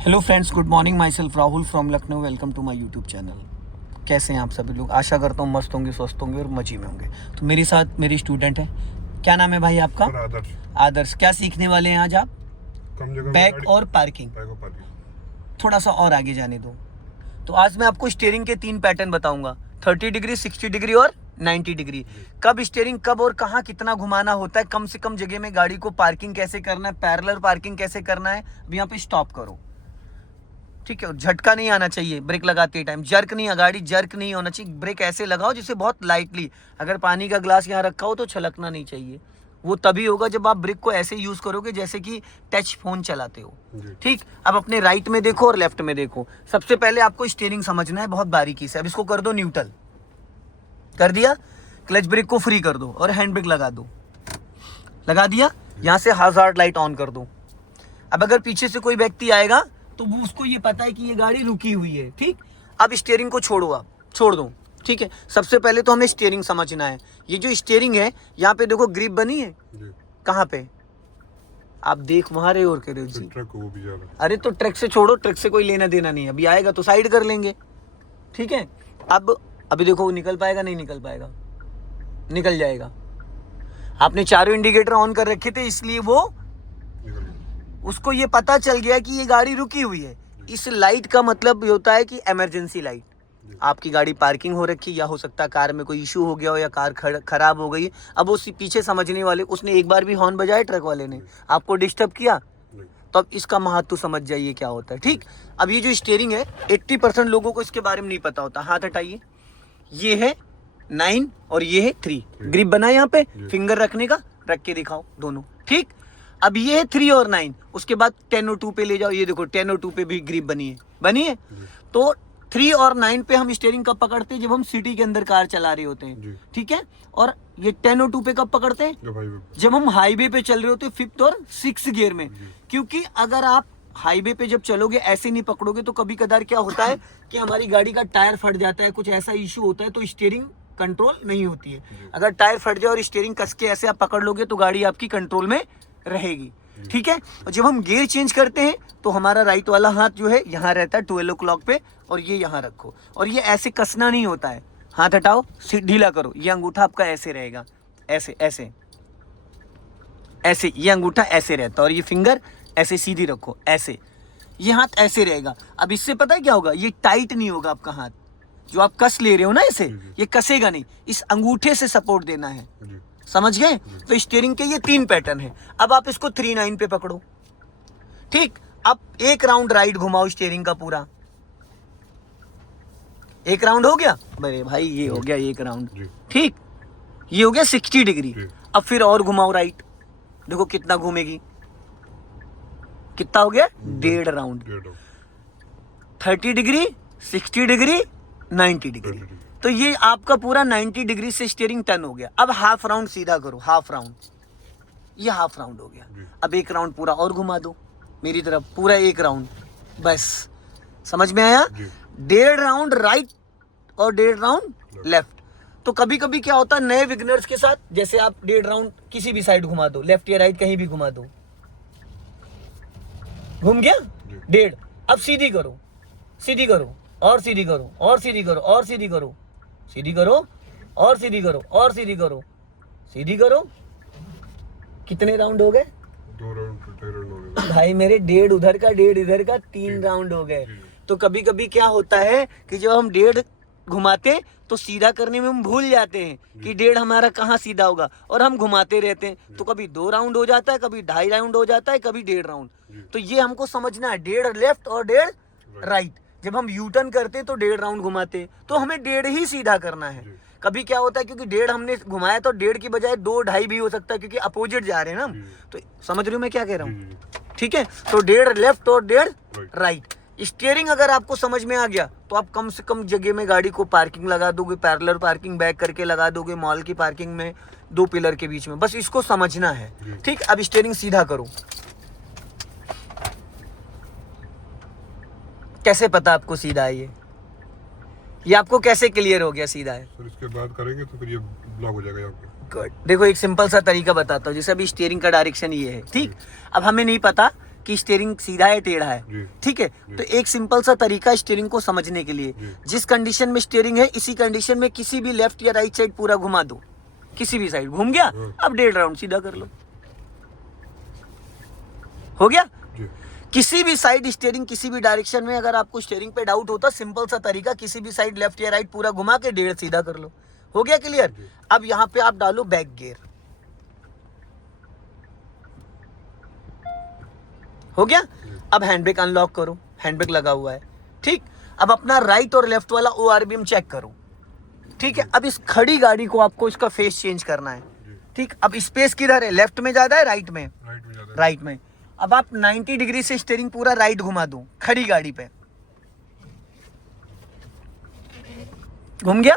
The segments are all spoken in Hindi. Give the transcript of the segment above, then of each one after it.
Hello friends, good morning. Myself Rahul from Lucknow. Welcome to my YouTube channel. कैसे हैं आप सभी लोग? आशा करता हूँ मस्त होंगे, स्वस्थ होंगे और मजे में होंगे। तो मेरे साथ मेरी स्टूडेंट है। क्या नाम है भाई आपका? आदर्श। आदर्श। क्या सीखने वाले हैं आज आप? कम जगह बैक और पार्किंग। थोड़ा सा और आगे जाने दो। तो आज मैं आपको स्टीयरिंग के 3 पैटर्न बताऊंगा, 30 डिग्री, 60 डिग्री और 90 डिग्री। कब स्टीयरिंग कब और कहाँ कितना घुमाना होता है, कम से कम जगह में गाड़ी को पार्किंग कैसे करना है, पैरेलल पार्किंग कैसे करना है। अब यहाँ पे स्टॉप करो, ठीक है। झटका नहीं आना चाहिए ब्रेक लगाते टाइम, जर्क नहीं, गाड़ी जर्क नहीं होना चाहिए। ब्रेक ऐसे लगाओ जिसे बहुत लाइटली, अगर पानी का ग्लास यहाँ रखा हो तो छलकना नहीं चाहिए। वो तभी होगा जब आप ब्रेक को ऐसे यूज करोगे जैसे कि टच फोन चलाते हो, ठीक। अब अपने राइट में देखो और लेफ्ट में देखो। सबसे पहले आपको स्टीयरिंग समझना है बहुत बारीकी से। अब इसको कर दो न्यूट्रल, कर दिया। क्लच ब्रेक को फ्री कर दो और हैंड ब्रेक लगा दो, लगा दिया। यहाँ से हज़ार्ड लाइट ऑन कर दो। अब अगर पीछे से कोई व्यक्ति आएगा तो वो उसको ये पता है कि ये गाड़ी रुकी हुई है, ठीक। अब स्टीयरिंग को छोड़ो, आप छोड़ दो, ठीक है। सबसे पहले तो हमें स्टीयरिंग समझना है। ये जो स्टीयरिंग है, यहाँ पे देखो ग्रिप बनी है, कहाँ पे आप देख वहां रहे और कह रहे हो जी ट्रक वो भी जा रहा है। अरे तो ट्रक से छोड़ो, ट्रक से कोई लेना देना नहीं है। अभी आएगा तो साइड कर लेंगे, ठीक है। अब अभी देखो वो निकल पाएगा, नहीं निकल पाएगा, निकल जाएगा। आपने चारों इंडिकेटर ऑन कर रखे थे, इसलिए वो उसको ये पता चल गया कि ये गाड़ी रुकी हुई है। इस लाइट का मतलब ये होता है कि इमरजेंसी लाइट। आपकी गाड़ी पार्किंग हो रखी, या हो सकता है कार में कोई इशू हो गया हो, या कार खराब हो गई। अब वो पीछे समझने वाले, उसने एक बार भी हॉर्न बजाया ट्रक वाले ने, आपको डिस्टर्ब किया, तो अब इसका महत्व समझ जाइए क्या होता है, ठीक। अब ये जो स्टीयरिंग है, 80% लोगों को इसके बारे में नहीं पता होता। हाथ हटाइए। ये है 9 और ये है 3। ग्रिप बना है यहाँ पे, फिंगर रखने का, रख के दिखाओ दोनों, ठीक। अब ये है 3 और 9, उसके बाद 10 और 2 पे ले जाओ। ये देखो 10 और 2 पे भी ग्रिप बनी है, बनी है। तो 3 और 9 पे हम स्टीयरिंग कब पकड़ते हैं? जब हम सिटी के अंदर कार चला रहे होते हैं, ठीक है। और ये 10 और 2 पे कब पकड़ते हैं? जब हम हाईवे पे चल रहे होते हैं, 5th और 6th गियर में। क्योंकि अगर आप हाईवे पे जब चलोगे ऐसे नहीं पकड़ोगे तो कभी कदार क्या होता है कि हमारी गाड़ी का टायर फट जाता है, कुछ ऐसा इशू होता है, तो स्टीयरिंग कंट्रोल नहीं होती है। अगर टायर फट जाए और स्टीयरिंग कस के ऐसे आप पकड़ लोगे तो गाड़ी आपकी कंट्रोल में रहेगी, ठीक है। और जब हम गियर चेंज करते हैं तो हमारा राइट वाला हाथ जो है यहाँ रहता है 12 o'clock पे, और ये यहाँ रखो। और ये ऐसे कसना नहीं होता है, हाथ हटाओ, ढीला करो। ये अंगूठा आपका ऐसे रहेगा, ऐसे ऐसे ऐसे, ये अंगूठा ऐसे रहता है, और ये फिंगर ऐसे सीधी रखो, ऐसे। ये हाथ ऐसे रहेगा। अब इससे पता है क्या होगा? ये टाइट नहीं होगा आपका हाथ, जो आप कस ले रहे हो ना ऐसे, ये कसेगा नहीं। इस अंगूठे से सपोर्ट देना है, समझ गए? तो स्टीयरिंग के ये 3 पैटर्न है। अब आप इसको 3-9 पे पकड़ो, ठीक। अब एक राउंड राइट घुमाओ स्टीयरिंग का पूरा। एक राउंड हो गया मेरे भाई, ये हो गया एक राउंड, ठीक। ये हो गया 60 डिग्री। अब फिर और घुमाओ राइट, देखो कितना घूमेगी, कितना हो गया? 1.5 राउंड। 30 degree, 60 degree, 90 degree. तो ये आपका पूरा 90 डिग्री से स्टीयरिंग टर्न हो गया। अब हाफ राउंड सीधा करो, हाफ राउंड, ये हाफ राउंड हो गया। अब एक राउंड पूरा और घुमा दो मेरी तरफ, पूरा एक राउंड, बस। समझ में आया? 1.5 राउंड राइट और 1.5 राउंड लेफ्ट। तो कभी कभी क्या होता है नए बिगिनर्स के साथ, जैसे आप 1.5 राउंड किसी भी साइड घुमा दो, लेफ्ट या राइट कहीं भी घुमा दो, घूम गया 1.5। अब सीधी करो, सीधी करो, और सीधी करो, और सीधी करो, और सीधी करो, सीधी करो, और सीधी करो, और सीधी करो, सीधी करो। कितने राउंड हो गए? 2 राउंड भाई मेरे 1.5 उधर का, 1.5 इधर का, 3 राउंड हो गए। तो कभी कभी क्या होता है कि जब हम 1.5 घुमाते तो सीधा करने में हम भूल जाते हैं कि 1.5 हमारा कहाँ सीधा होगा, और हम घुमाते रहते हैं। तो कभी 2 राउंड हो जाता है, कभी 2.5 राउंड हो जाता है, कभी 1.5 राउंड। तो ये हमको समझना है, 1.5 लेफ्ट और 1.5 राइट। जब हम यू टर्न करते तो 1.5 राउंड घुमाते, तो हमें 1.5 ही सीधा करना है। कभी क्या होता है क्योंकि 1.5 हमने घुमाया तो 1.5 की बजाय 2-2.5 भी हो सकता है, क्योंकि अपोजिट जा रहे हैं ना हम। तो समझ रहे हो मैं क्या कह रहा हूँ, ठीक है। तो 1.5 लेफ्ट और 1.5 राइट। स्टीयरिंग अगर आपको समझ में आ गया तो आप कम से कम जगह में गाड़ी को पार्किंग लगा दोगे, पैरेलल पार्किंग बैक करके लगा दोगे, मॉल की पार्किंग में 2 पिलर के बीच में, बस इसको समझना है, ठीक। अब स्टीयरिंग सीधा करो। कैसे पता आपको सीधा है? ये आपको कैसे क्लियर हो गया सीधा है? सर इसके बाद करेंगे तो फिर ये ब्लॉक हो जाएगा यहाँ पे। गुड। देखो एक सिंपल सा तरीका बताता हूँ। जैसे अभी स्टीयरिंग का डायरेक्शन ये है, ठीक। अब हमें नहीं पता कि आपकी स्टीयरिंग सीधा है टेढ़ा है, जी। ठीक है। तो एक सिंपल सा तरीका स्टीयरिंग को समझने के लिए, जी। जिस कंडीशन में स्टीयरिंग है इसी कंडीशन में किसी भी लेफ्ट या राइट साइड पूरा घुमा दो, किसी भी साइड घूम गया, अब 1.5 राउंड सीधा कर लो, हो गया। जी। किसी भी साइड स्टीयरिंग किसी भी डायरेक्शन में अगर आपको स्टीयरिंग पे डाउट होता, सिंपल सा तरीका, किसी भी साइड लेफ्ट या राइट पूरा घुमा के 1.5 सीधा कर लो, हो गया क्लियर। अब यहाँ पे आप डालो बैक गियर, हो गया। अब हैंड ब्रेक अनलॉक करो, हैंड ब्रेक लगा हुआ है, ठीक। अब अपना राइट और लेफ्ट वाला ORBM चेक करो, ठीक है। अब इस खड़ी गाड़ी को आपको इसका फेस चेंज करना है, ठीक। अब स्पेस किधर है, लेफ्ट में ज्यादा है राइट में, राइट में ज्यादा है। राइट में। अब आप 90 डिग्री से स्टीयरिंग पूरा राइट घुमा दो खड़ी गाड़ी पे, घूम गया।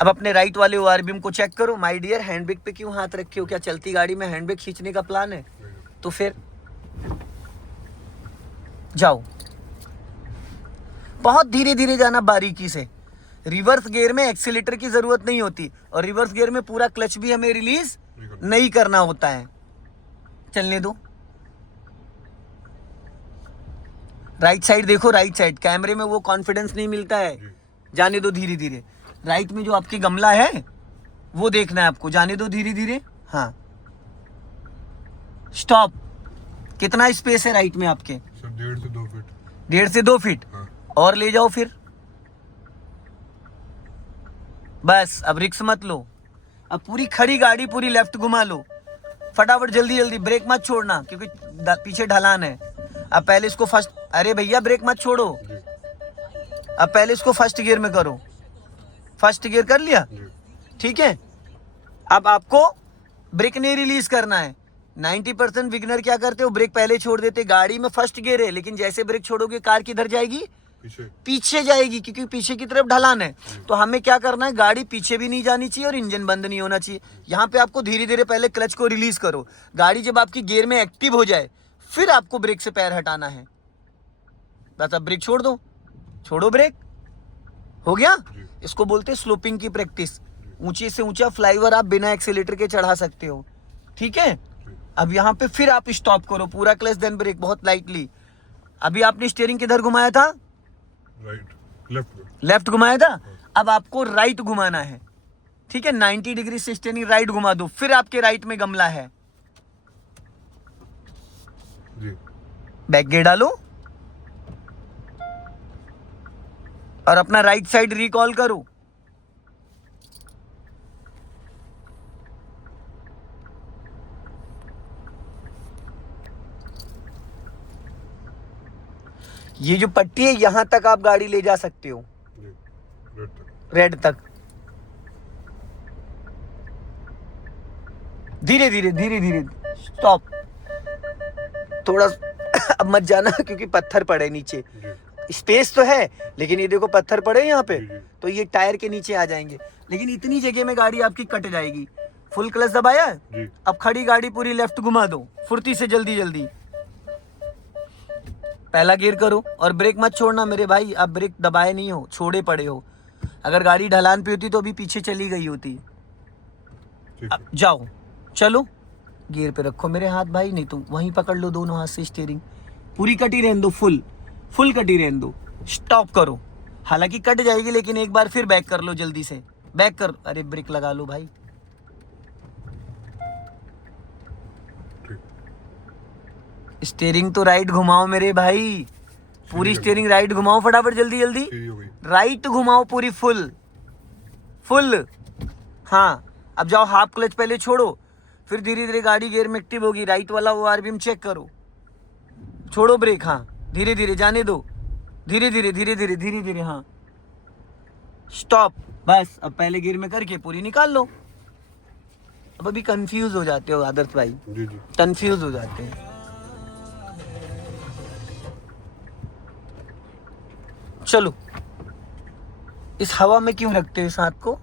अब अपने राइट वाले ORBM को चेक करो। माय डियर, हैंड ब्रेक पे क्यों हाथ रखे हो, क्या चलती गाड़ी में हैंड ब्रेक खींचने का प्लान है? तो फिर जाओ, बहुत धीरे धीरे जाना, बारीकी से। रिवर्स गियर में एक्सीलेटर की जरूरत नहीं होती, और रिवर्स गियर में पूरा क्लच भी हमें रिलीज नहीं करना होता है। चलने दो, राइट साइड देखो, राइट साइड कैमरे में वो कॉन्फिडेंस नहीं मिलता है, जाने दो धीरे धीरे। राइट में जो आपकी गमला है वो देखना है आपको, जाने दो धीरे धीरे। हाँ, स्टॉप। कितना स्पेस है राइट में आपके? सर 1.5 से 2 फीट। 1.5 से 2 फीट। हाँ। और ले जाओ फिर, बस। अब रिक्स मत लो, अब पूरी खड़ी गाड़ी पूरी लेफ्ट घुमा लो, फटाफट जल्दी जल्दी, ब्रेक मत छोड़ना क्योंकि पीछे ढलान है। अब पहले इसको फर्स्ट, अरे भैया ब्रेक मत छोड़ो, अब पहले इसको फर्स्ट गियर में करो। फर्स्ट गियर कर लिया, ठीक है। अब आपको ब्रेक नहीं रिलीज करना है। 90% बिगिनर क्या करते हो, ब्रेक पहले छोड़ देते। गाड़ी में फर्स्ट गियर है, लेकिन जैसे ब्रेक छोड़ोगे कार किधर जाएगी? पीछे जाएगी, क्योंकि पीछे की तरफ ढलान है। तो हमें क्या करना है, गाड़ी पीछे भी नहीं जानी चाहिए और इंजन बंद नहीं होना चाहिए। यहाँ पे आपको धीरे धीरे पहले क्लच को रिलीज करो। गाड़ी जब आपकी गियर में एक्टिव हो जाए फिर आपको ब्रेक से पैर हटाना है। बस अब ब्रेक छोड़ दो, छोड़ो ब्रेक, हो गया। इसको बोलते हैं स्लोपिंग की प्रैक्टिस। ऊंचे से ऊंचा फ्लाईओवर आप बिना एक्सीलेटर के चढ़ा सकते हो, ठीक है। अब यहाँ पे फिर आप स्टॉप करो, पूरा क्लच देन ब्रेक, बहुत लाइटली। अभी आपने स्टीयरिंग किधर घुमाया था? राइट, लेफ्ट घुमाया था। अब आपको राइट घुमाना है, ठीक है। 90 डिग्री से स्टीयरिंग राइट घुमा दो, फिर आपके राइट में गमला है, जी। बैक गियर डालो और अपना राइट साइड रिकॉल करो। ये जो पट्टी है यहां तक आप गाड़ी ले जा सकते हो, रेड तक। धीरे धीरे धीरे धीरे, स्टॉप। थोड़ा अब मत जाना क्योंकि पत्थर पड़े नीचे। स्पेस तो है लेकिन ये देखो पत्थर पड़े यहाँ पे, तो ये टायर के नीचे आ जाएंगे। लेकिन इतनी जगह में गाड़ी आपकी कट जाएगी। फुल क्लच दबाया, अब खड़ी गाड़ी पूरी लेफ्ट घुमा दो फुर्ती से, जल्दी जल्दी। पहला गियर करो और ब्रेक मत छोड़ना मेरे भाई। अब ब्रेक दबाए नहीं हो, छोड़े पड़े हो। अगर गाड़ी ढलान पे होती तो अभी पीछे चली गई होती। अब जाओ, चलो, गियर पे रखो मेरे हाथ भाई, नहीं तो वहीं पकड़ लो दोनों हाथ से स्टीयरिंग। पूरी कटी रहने दो, फुल कटी रहने दो। स्टॉप करो, हालांकि कट जाएगी लेकिन एक बार फिर बैक कर लो, जल्दी से बैक कर। अरे ब्रेक लगा लो भाई। स्टीयरिंग तो राइट घुमाओ मेरे भाई, पूरी स्टीयरिंग राइट घुमाओ फटाफट, जल्दी जल्दी। राइट घुमाओ पूरी, फुल। हाँ, अब जाओ, हाफ क्लच पहले छोड़ो, फिर धीरे धीरे गाड़ी गियर में एक्टिव होगी। राइट वाला ORBM चेक करो, छोड़ो ब्रेक। हाँ, धीरे धीरे जाने दो, धीरे धीरे। हाँ, स्टॉप। बस अब पहले गियर में करके पूरी निकाल लो। अब अभी कंफ्यूज हो जाते हो आदर्श भाई, कंफ्यूज हो जाते हैं। चलो, इस हवा में क्यों रखते हो इस हाथ को?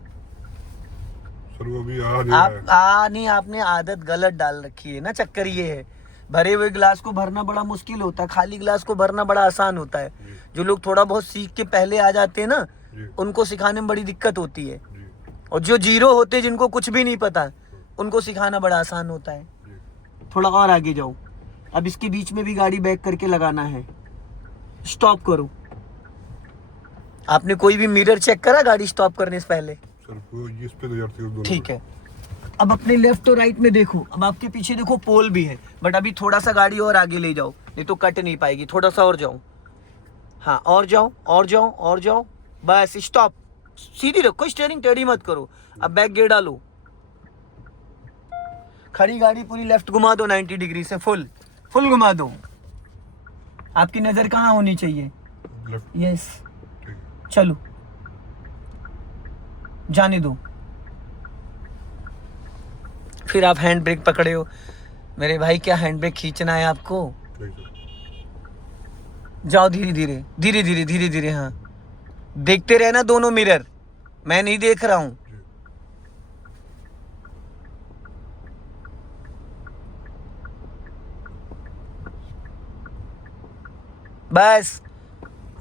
सर वो भी नहीं आपने आदत गलत डाल रखी है ना। चक्कर ये है, भरे हुए गिलास को भरना बड़ा मुश्किल होता है, खाली गिलास को भरना बड़ा आसान होता है। जो लोग थोड़ा बहुत सीख के पहले आ जाते हैं ना, उनको सिखाने में बड़ी दिक्कत होती है। और जो जीरो होते हैं, जिनको कुछ भी नहीं पता, उनको सिखाना बड़ा आसान होता है। थोड़ा और आगे जाओ, अब इसके बीच में भी गाड़ी बैक करके लगाना है। स्टॉप करो। आपने कोई भी मिरर चेक करा गाड़ी स्टॉप करने से पहले? सर वो ये इस पे तो जाती है दोनों। ठीक है। अब अपने लेफ्ट और राइट में देखो। अब आपके पीछे देखो पोल भी है, बट अभी थोड़ा सा गाड़ी और आगे ले जाओ, नहीं तो कट नहीं पाएगी। थोड़ा सा और जाओ। हाँ, और जाओ और जाओ और जाओ। Bus stop. सीधी रखो, स्टीयरिंग टेढ़ी मत करो। अब बैक गियर डालो। खड़ी गाड़ी पूरी लेफ्ट घुमा दो 90 डिग्री से। फुल घुमा दो। आपकी नजर कहाँ होनी चाहिए? लेफ्ट। यस। ठीक है। चलो, जाने दो। फिर आप हैंड ब्रेक पकड़े हो। मेरे भाई, क्या हैंड ब्रेक खींचना है आपको? नहीं सर। जाओ धीरे धीरे धीरे धीरे धीरे धीरे। हाँ, देखते रहना दोनों मिरर, मैं नहीं देख रहा हूं। जी। बस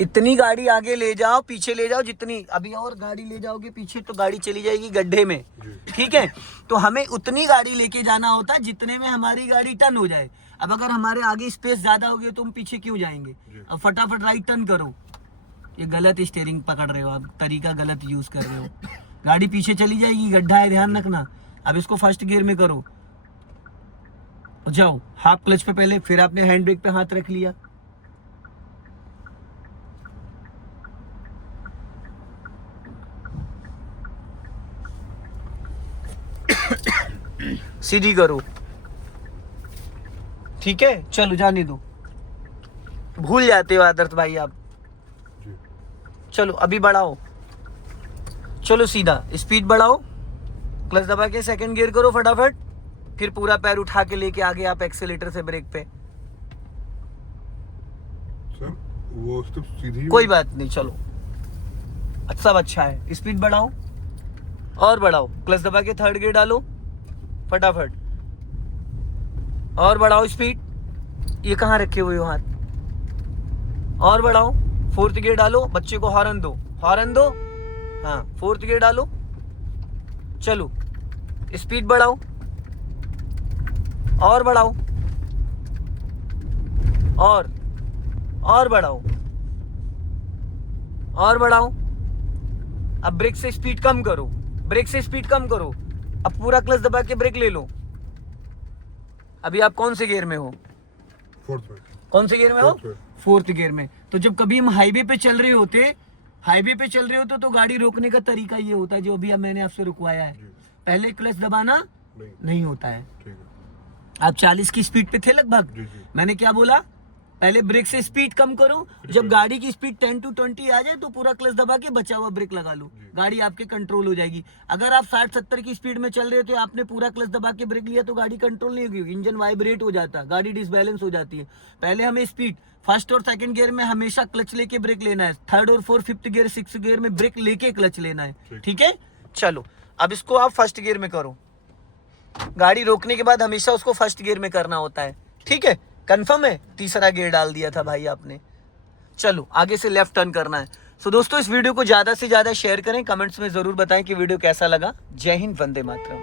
इतनी गाड़ी आगे ले जाओ, पीछे ले जाओ जितनी। अभी और गाड़ी ले जाओगे पीछे तो गाड़ी चली जाएगी गड्ढे में। जी। ठीक है, तो हमें उतनी गाड़ी लेके जाना होता है जितने में हमारी गाड़ी टर्न हो जाए। अब अगर हमारे आगे स्पेस ज्यादा होगी तो हम पीछे क्यों जाएंगे? जी। अब फटाफट राइट टर्न करो। ये गलत स्टीयरिंग पकड़ रहे हो आप, तरीका गलत यूज कर रहे हो। गाड़ी पीछे चली जाएगी, गड्ढा है, ध्यान रखना। अब इसको फर्स्ट गियर में करो। जाओ हाफ क्लच पे पहले, फिर आपने हैंड ब्रेक पे हाथ रख लिया। सीधी करो। ठीक है, चलो जाने दो। भूल जाते हो आदर्श भाई आप। जी। चलो अभी बढ़ाओ। चलो सीधा, स्पीड बढ़ाओ। क्लच दबा के सेकंड गियर करो फटाफट। फिर पूरा पैर उठा के लेके आगे आप एक्सेलेटर से ब्रेक पे। सर वो सिर्फ सीधी। कोई बात नहीं, चलो सब अच्छा है। स्पीड बढ़ाओ और बढ़ाओ। क्लच दबा के थर्ड गियर डालो फटाफट, और बढ़ाओ स्पीड। ये कहाँ रखे हुए हो हाथ? और बढ़ाओ। फोर्थ गियर डालो, बच्चे को हॉर्न दो, हॉर्न दो। हाँ, फोर्थ गियर डालो। चलो स्पीड बढ़ाओ और बढ़ाओ और बढ़ाओ और बढ़ाओ। अब ब्रेक से स्पीड कम करो, ब्रेक से स्पीड कम करो। अब पूरा क्लच दबा के ब्रेक ले लो। अभी आप कौन से गियर में हो? फोर्थ में। कौन से गियर में हो? फोर्थ में। फोर्थ गियर में। तो जब कभी हम हाईवे पे चल रहे होते तो गाड़ी रोकने का तरीका ये होता है जो अभी मैंने आपसे रुकवाया है। जी। पहले क्लच दबाना नहीं होता है। ठीक है। आप 40 की स्पीड पे थे लगभग। जी जी। मैंने क्या बोला? पहले ब्रेक से स्पीड कम करो। जब गाड़ी की स्पीड 10 to 20 आ जाए तो पूरा क्लच दबा के बचा हुआ ब्रेक लगा लो, गाड़ी आपके कंट्रोल हो जाएगी। अगर आप 60-70 की स्पीड में चल रहे थे, आपने पूरा क्लच दबा के ब्रेक लिया तो गाड़ी कंट्रोल नहीं होगी, इंजन वाइब्रेट हो जाता है, गाड़ी डिसबैलेंस हो जाती है। पहले हमें स्पीड फर्स्ट और सेकंड गियर में हमेशा क्लच लेके ब्रेक लेना है। थर्ड और fourth, fifth gear, six gear में ब्रेक लेके क्लच लेना है। ठीक है, चलो अब इसको आप फर्स्ट गियर में करो। गाड़ी रोकने के बाद हमेशा उसको फर्स्ट गियर में करना होता है। ठीक है, कंफर्म है? तीसरा गियर डाल दिया था भाई आपने। चलो आगे से लेफ्ट टर्न करना है। सो दोस्तों, इस वीडियो को ज्यादा से ज्यादा शेयर करें, कमेंट्स में जरूर बताएं कि वीडियो कैसा लगा। जय हिंद, वंदे मातरम।